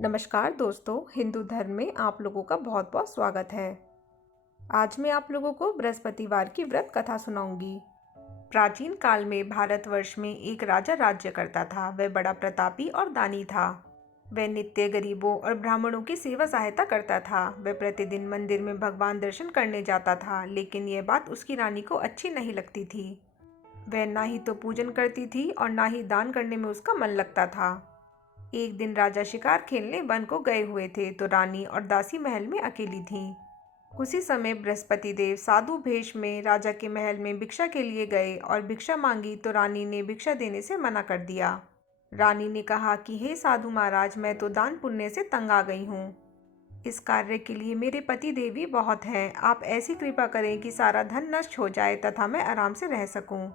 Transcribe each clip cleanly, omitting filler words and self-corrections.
नमस्कार दोस्तों, हिंदू धर्म में आप लोगों का बहुत बहुत स्वागत है। आज मैं आप लोगों को बृहस्पतिवार की व्रत कथा सुनाऊंगी। प्राचीन काल में भारतवर्ष में एक राजा राज्य करता था। वह बड़ा प्रतापी और दानी था। वह नित्य गरीबों और ब्राह्मणों की सेवा सहायता करता था। वह प्रतिदिन मंदिर में भगवान दर्शन करने जाता था, लेकिन यह बात उसकी रानी को अच्छी नहीं लगती थी। वह ना ही तो पूजन करती थी और ना ही दान करने में उसका मन लगता था। एक दिन राजा शिकार खेलने वन को गए हुए थे, तो रानी और दासी महल में अकेली थीं। उसी समय बृहस्पति देव साधु भेष में राजा के महल में भिक्षा के लिए गए और भिक्षा मांगी, तो रानी ने भिक्षा देने से मना कर दिया। रानी ने कहा कि हे साधु महाराज, मैं तो दान पुण्य से तंग आ गई हूँ। इस कार्य के लिए मेरे पति देवी बहुत हैं। आप ऐसी कृपा करें कि सारा धन नष्ट हो जाए तथा मैं आराम से रह सकूं।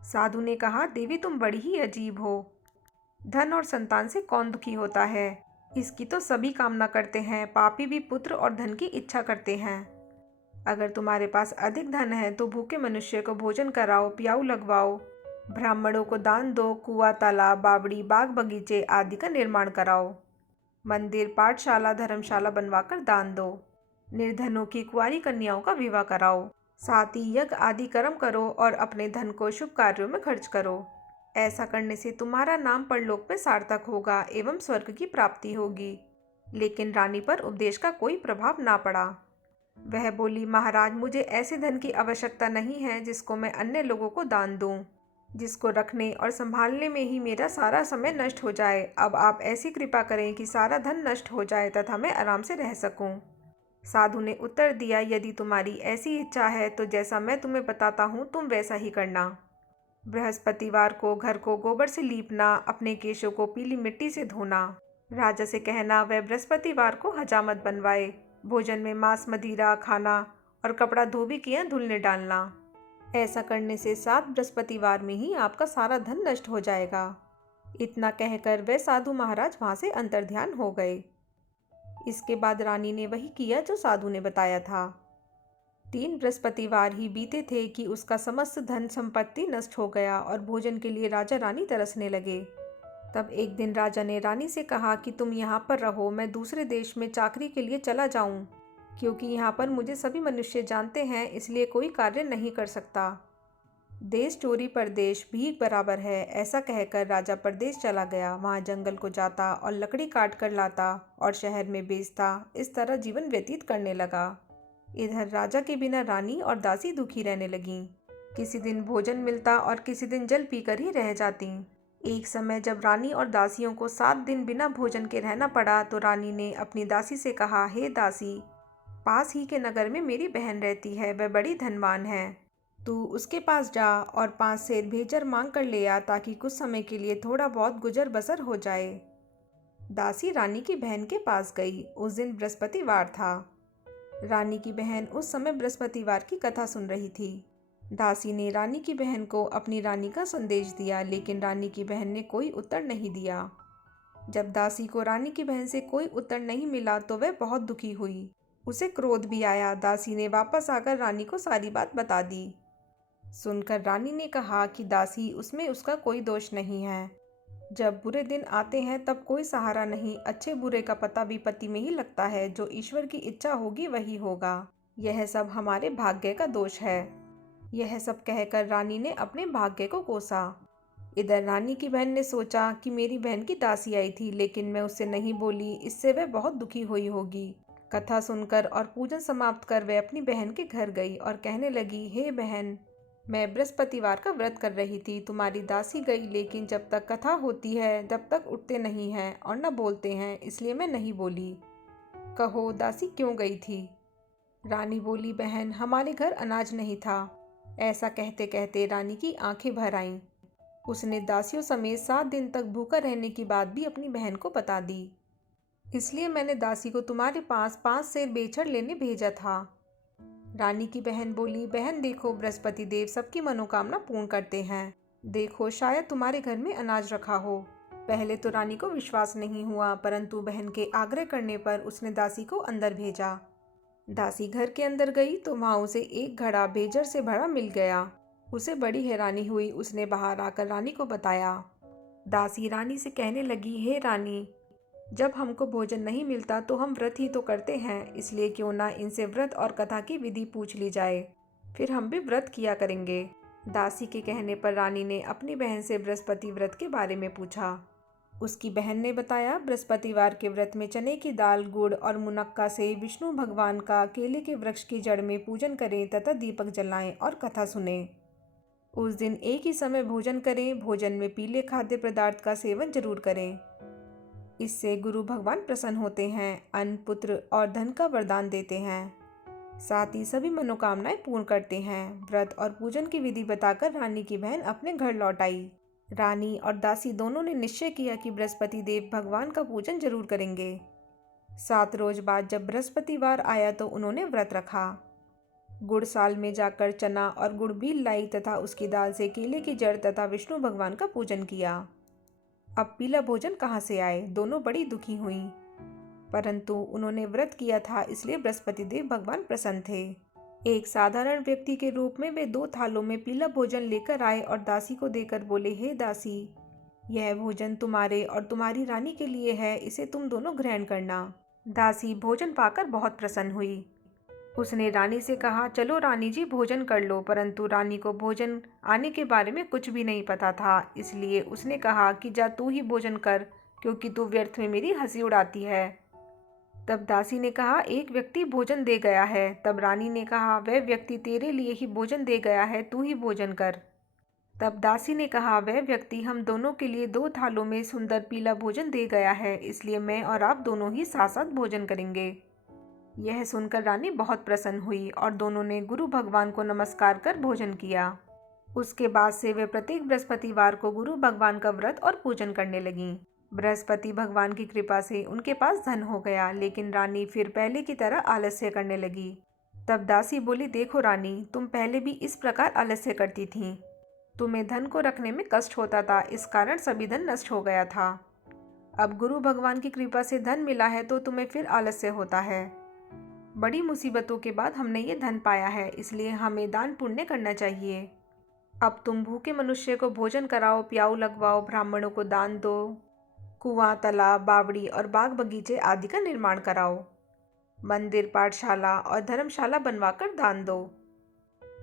साधु ने कहा, देवी तुम बड़ी ही अजीब हो। धन और संतान से कौन दुखी होता है? इसकी तो सभी कामना करते हैं। पापी भी पुत्र और धन की इच्छा करते हैं। अगर तुम्हारे पास अधिक धन है तो भूखे मनुष्य को भोजन कराओ, प्याऊ लगवाओ, ब्राह्मणों को दान दो, कुआं, तालाब, बावड़ी, बाग बगीचे आदि का निर्माण कराओ, मंदिर, पाठशाला, धर्मशाला बनवाकर दान दो, निर्धनों की कुंवारी कन्याओं का विवाह कराओ, साथ ही यज्ञ आदि कर्म करो और अपने धन को शुभ कार्यों में खर्च करो। ऐसा करने से तुम्हारा नाम परलोक में सार्थक होगा एवं स्वर्ग की प्राप्ति होगी। लेकिन रानी पर उपदेश का कोई प्रभाव ना पड़ा। वह बोली, महाराज, मुझे ऐसे धन की आवश्यकता नहीं है जिसको मैं अन्य लोगों को दान दूं, जिसको रखने और संभालने में ही मेरा सारा समय नष्ट हो जाए। अब आप ऐसी कृपा करें कि सारा धन नष्ट हो जाए तथा मैं आराम से रह सकूं। साधु ने उत्तर दिया, यदि तुम्हारी ऐसी इच्छा है तो जैसा मैं तुम्हें बताता हूँ तुम वैसा ही करना। बृहस्पतिवार को घर को गोबर से लीपना, अपने केशों को पीली मिट्टी से धोना, राजा से कहना वह बृहस्पतिवार को हजामत बनवाए, भोजन में मांस मदिरा खाना और कपड़ा धोबी धुलने डालना। ऐसा करने से 7 बृहस्पतिवार में ही आपका सारा धन नष्ट हो जाएगा। इतना कहकर वह साधु महाराज वहां से अंतर्ध्यान हो गए। इसके बाद रानी ने वही किया जो साधु ने बताया था। 3 बृहस्पतिवार ही बीते थे कि उसका समस्त धन संपत्ति नष्ट हो गया और भोजन के लिए राजा रानी तरसने लगे। तब एक दिन राजा ने रानी से कहा कि तुम यहाँ पर रहो, मैं दूसरे देश में चाकरी के लिए चला जाऊँ, क्योंकि यहाँ पर मुझे सभी मनुष्य जानते हैं, इसलिए कोई कार्य नहीं कर सकता। देश चोरी परदेश भीख बराबर है, ऐसा कहकर राजा परदेश चला गया। वहाँ जंगल को जाता और लकड़ी काट कर लाता और शहर में बेचता। इस तरह जीवन व्यतीत करने लगा। इधर राजा के बिना रानी और दासी दुखी रहने लगीं। किसी दिन भोजन मिलता और किसी दिन जल पीकर ही रह जातीं। एक समय जब रानी और दासियों को 7 दिन बिना भोजन के रहना पड़ा, तो रानी ने अपनी दासी से कहा, हे दासी, पास ही के नगर में मेरी बहन रहती है, वह बड़ी धनवान है। तू उसके पास जा और 5 सेर भेजर मांग कर ले आ, ताकि कुछ समय के लिए थोड़ा बहुत गुजर बसर हो जाए। दासी रानी की बहन के पास गई। उस दिन बृहस्पतिवार था। रानी की बहन उस समय बृहस्पतिवार की कथा सुन रही थी। दासी ने रानी की बहन को अपनी रानी का संदेश दिया, लेकिन रानी की बहन ने कोई उत्तर नहीं दिया। जब दासी को रानी की बहन से कोई उत्तर नहीं मिला तो वह बहुत दुखी हुई। उसे क्रोध भी आया। दासी ने वापस आकर रानी को सारी बात बता दी। सुनकर रानी ने कहा कि दासी, उसमें उसका कोई दोष नहीं है। जब बुरे दिन आते हैं तब कोई सहारा नहीं। अच्छे बुरे का पता विपत्ति में ही लगता है। जो ईश्वर की इच्छा होगी वही होगा। यह सब हमारे भाग्य का दोष है। यह सब कहकर रानी ने अपने भाग्य को कोसा। इधर रानी की बहन ने सोचा कि मेरी बहन की दासी आई थी, लेकिन मैं उससे नहीं बोली, इससे वह बहुत दुखी हुई होगी। कथा सुनकर और पूजन समाप्त कर वह अपनी बहन के घर गई और कहने लगी, हे बहन, मैं बृहस्पतिवार का व्रत कर रही थी। तुम्हारी दासी गई, लेकिन जब तक कथा होती है तब तक उठते नहीं हैं और न बोलते हैं, इसलिए मैं नहीं बोली। कहो, दासी क्यों गई थी? रानी बोली, बहन, हमारे घर अनाज नहीं था। ऐसा कहते कहते रानी की आंखें भर आईं। उसने दासियों समेत 7 दिन तक भूखा रहने की बात भी अपनी बहन को बता दी। इसलिए मैंने दासी को तुम्हारे पास 5 सेर बेचड़ लेने भेजा था। रानी की बहन बोली, बहन देखो, बृहस्पति देव सबकी मनोकामना पूर्ण करते हैं। देखो, शायद तुम्हारे घर में अनाज रखा हो। पहले तो रानी को विश्वास नहीं हुआ, परंतु बहन के आग्रह करने पर उसने दासी को अंदर भेजा। दासी घर के अंदर गई तो वहां उसे एक घड़ा बेजर से भरा मिल गया। उसे बड़ी हैरानी हुई। उसने बाहर आकर रानी को बताया। दासी रानी से कहने लगी, हे रानी, जब हमको भोजन नहीं मिलता तो हम व्रत ही तो करते हैं, इसलिए क्यों ना इनसे व्रत और कथा की विधि पूछ ली जाए, फिर हम भी व्रत किया करेंगे। दासी के कहने पर रानी ने अपनी बहन से बृहस्पति व्रत के बारे में पूछा। उसकी बहन ने बताया, बृहस्पतिवार के व्रत में चने की दाल, गुड़ और मुनक्का से विष्णु भगवान का केले के वृक्ष की जड़ में पूजन करें तथा दीपक जलाएं और कथा सुनें। उस दिन एक ही समय भोजन करें। भोजन में पीले खाद्य पदार्थ का सेवन जरूर करें। इससे गुरु भगवान प्रसन्न होते हैं, अन्न, पुत्र और धन का वरदान देते हैं। साथ ही सभी मनोकामनाएं पूर्ण करते हैं। व्रत और पूजन की विधि बताकर रानी की बहन अपने घर लौट आई। रानी और दासी दोनों ने निश्चय किया कि बृहस्पति देव भगवान का पूजन जरूर करेंगे। 7 रोज बाद जब बृहस्पतिवार आया तो उन्होंने व्रत रखा। गुड़साल में जाकर चना और गुड़ बील लाई तथा उसकी दाल से केले की जड़ तथा विष्णु भगवान का पूजन किया। अब पीला भोजन कहाँ से आए? दोनों बड़ी दुखी हुईं, परंतु उन्होंने व्रत किया था, इसलिए बृहस्पति देव भगवान प्रसन्न थे। एक साधारण व्यक्ति के रूप में वे 2 थालों में पीला भोजन लेकर आए और दासी को देकर बोले, हे दासी, यह भोजन तुम्हारे और तुम्हारी रानी के लिए है, इसे तुम दोनों ग्रहण करना। दासी भोजन पाकर बहुत प्रसन्न हुई। उसने रानी से कहा, चलो रानी जी भोजन कर लो। परंतु रानी को भोजन आने के बारे में कुछ भी नहीं पता था, इसलिए उसने कहा कि जा तू ही भोजन कर, क्योंकि तू व्यर्थ में मेरी हंसी उड़ाती है। तब दासी ने कहा, एक व्यक्ति भोजन दे गया है। तब रानी ने कहा, वह व्यक्ति तेरे लिए ही भोजन दे गया है, तू ही भोजन कर। तब दासी ने कहा, वह व्यक्ति हम दोनों के लिए 2 थालों में सुंदर पीला भोजन दे गया है, इसलिए मैं और आप दोनों ही साथ साथ भोजन करेंगे। यह सुनकर रानी बहुत प्रसन्न हुई और दोनों ने गुरु भगवान को नमस्कार कर भोजन किया। उसके बाद से वे प्रत्येक बृहस्पतिवार को गुरु भगवान का व्रत और पूजन करने लगीं। बृहस्पति भगवान की कृपा से उनके पास धन हो गया, लेकिन रानी फिर पहले की तरह आलस्य करने लगी। तब दासी बोली, देखो रानी, तुम पहले भी इस प्रकार आलस्य करती थीं। तुम्हें धन को रखने में कष्ट होता था, इस कारण सभी धन नष्ट हो गया था। अब गुरु भगवान की कृपा से धन मिला है तो तुम्हें फिर आलस्य होता है। बड़ी मुसीबतों के बाद हमने ये धन पाया है, इसलिए हमें दान पुण्य करना चाहिए। अब तुम भूखे मनुष्य को भोजन कराओ, प्याऊ लगवाओ, ब्राह्मणों को दान दो, कुआं, तालाब, बावड़ी और बाग बगीचे आदि का निर्माण कराओ, मंदिर, पाठशाला और धर्मशाला बनवाकर दान दो,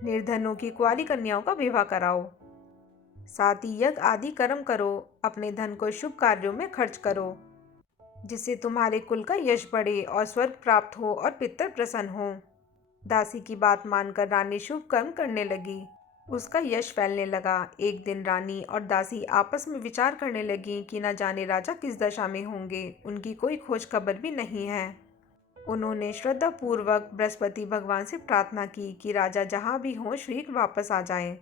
निर्धनों की कुंवारी कन्याओं का विवाह कराओ, साथ ही यज्ञ आदि कर्म करो, अपने धन को शुभ कार्यों में खर्च करो, जिससे तुम्हारे कुल का यश बढ़े और स्वर्ग प्राप्त हो और पितर प्रसन्न हो। दासी की बात मानकर रानी शुभ कर्म करने लगी। उसका यश फैलने लगा। एक दिन रानी और दासी आपस में विचार करने लगी कि न जाने राजा किस दशा में होंगे, उनकी कोई खोज खबर भी नहीं है। उन्होंने श्रद्धा पूर्वक बृहस्पति भगवान से प्रार्थना की कि राजा जहाँ भी हों शीघ्र वापस आ जाएं।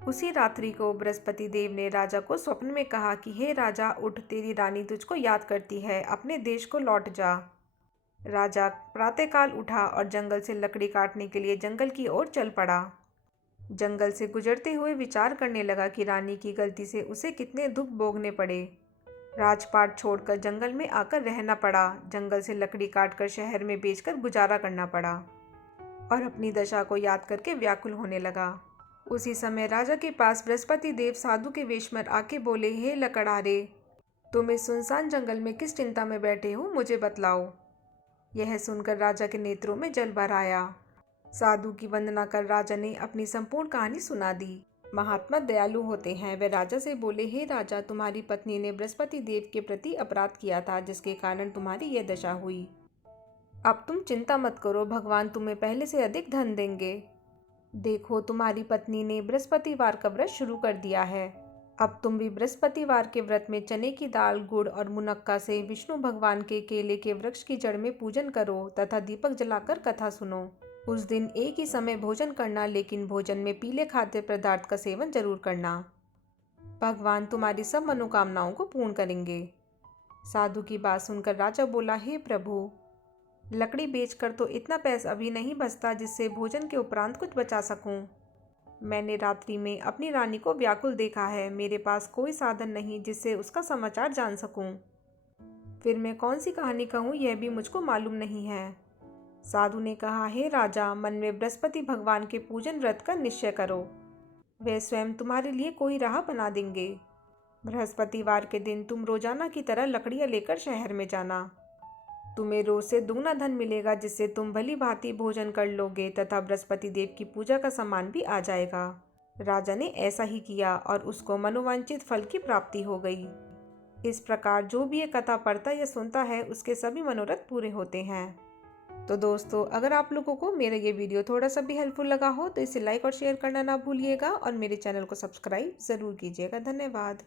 उसी रात्रि को बृहस्पति देव ने राजा को स्वप्न में कहा कि हे राजा, उठ, तेरी रानी तुझको याद करती है, अपने देश को लौट जा। राजा प्रातःकाल उठा और जंगल से लकड़ी काटने के लिए जंगल की ओर चल पड़ा। जंगल से गुजरते हुए विचार करने लगा कि रानी की गलती से उसे कितने दुख भोगने पड़े। राजपाट छोड़कर जंगल में आकर रहना पड़ा, जंगल से लकड़ी काटकर शहर में बेचकर गुजारा करना पड़ा और अपनी दशा को याद करके व्याकुल होने लगा। उसी समय राजा के पास बृहस्पति देव साधु के वेश में आके बोले, हे लकड़हारे, तुम इस सुनसान जंगल में किस चिंता में बैठे हो, मुझे बतलाओ। यह सुनकर राजा के नेत्रों में जल भर आया। साधु की वंदना कर राजा ने अपनी संपूर्ण कहानी सुना दी। महात्मा दयालु होते हैं। वे राजा से बोले, हे राजा, तुम्हारी पत्नी ने बृहस्पति देव के प्रति अपराध किया था, जिसके कारण तुम्हारी यह दशा हुई। अब तुम चिंता मत करो, भगवान तुम्हें पहले से अधिक धन देंगे। देखो, तुम्हारी पत्नी ने बृहस्पतिवार का व्रत शुरू कर दिया है। अब तुम भी बृहस्पतिवार के व्रत में चने की दाल, गुड़ और मुनक्का से विष्णु भगवान के केले के वृक्ष की जड़ में पूजन करो तथा दीपक जलाकर कथा सुनो। उस दिन एक ही समय भोजन करना, लेकिन भोजन में पीले खाद्य पदार्थ का सेवन जरूर करना। भगवान तुम्हारी सब मनोकामनाओं को पूर्ण करेंगे। साधु की बात सुनकर राजा बोला, हे प्रभु, लकड़ी बेचकर तो इतना पैसा अभी नहीं बचता जिससे भोजन के उपरांत कुछ बचा सकूं। मैंने रात्रि में अपनी रानी को व्याकुल देखा है। मेरे पास कोई साधन नहीं जिससे उसका समाचार जान सकूं। फिर मैं कौन सी कहानी कहूँ, यह भी मुझको मालूम नहीं है। साधु ने कहा, हे राजा, मन में बृहस्पति भगवान के पूजन व्रत का निश्चय करो। वे स्वयं तुम्हारे लिए कोई राह बना देंगे। बृहस्पतिवार के दिन तुम रोजाना की तरह लकड़ियाँ लेकर शहर में जाना। तुम्हें रोज से दुगना धन मिलेगा, जिससे तुम भली भांति भोजन कर लोगे तथा बृहस्पति देव की पूजा का सामान भी आ जाएगा। राजा ने ऐसा ही किया और उसको मनोवांछित फल की प्राप्ति हो गई। इस प्रकार जो भी ये कथा पढ़ता या सुनता है उसके सभी मनोरथ पूरे होते हैं। तो दोस्तों, अगर आप लोगों को मेरा ये वीडियो थोड़ा सा भी हेल्पफुल लगा हो तो इसे लाइक और शेयर करना ना भूलिएगा और मेरे चैनल को सब्सक्राइब ज़रूर कीजिएगा। धन्यवाद।